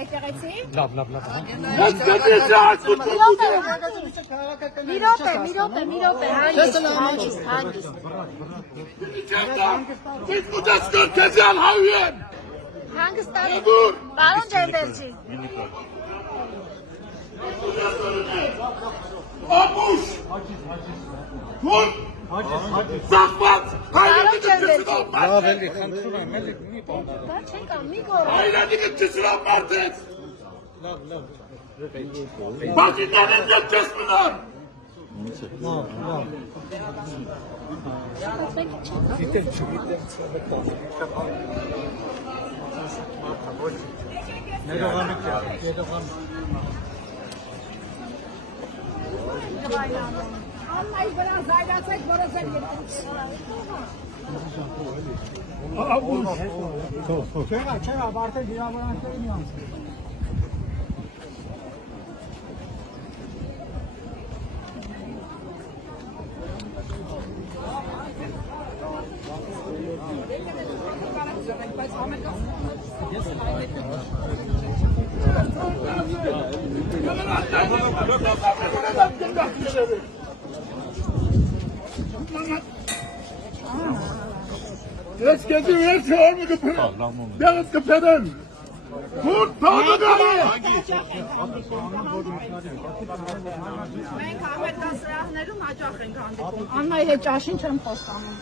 եկեղեցի։ Լավ։ Մի րոպե, հանգիստ։ Biz bu deskör kezen havyen. Հանգստանալու։ Dur. Պարոն Ջեմբերջի։ Abuş. Dur. Zakmat. Hayranı gittisin olmaz. Դա չեք անի գոռա։ Hayranı gittisin olmaz. Bakınların gittisinler. Աննայի վրա զայրացեք, որոզել ետից։ Abuş. Չեղա, վարդել վիրավորանքների միանց։ Jetzt geht die Welt für eure Gepäck. Wer ist Gepäcken? Gut, Pause. Մենք ամենասրահներում հաճախ ենք հանդիպում։ Աննայի հետ ճաշին չեմ խոստանում։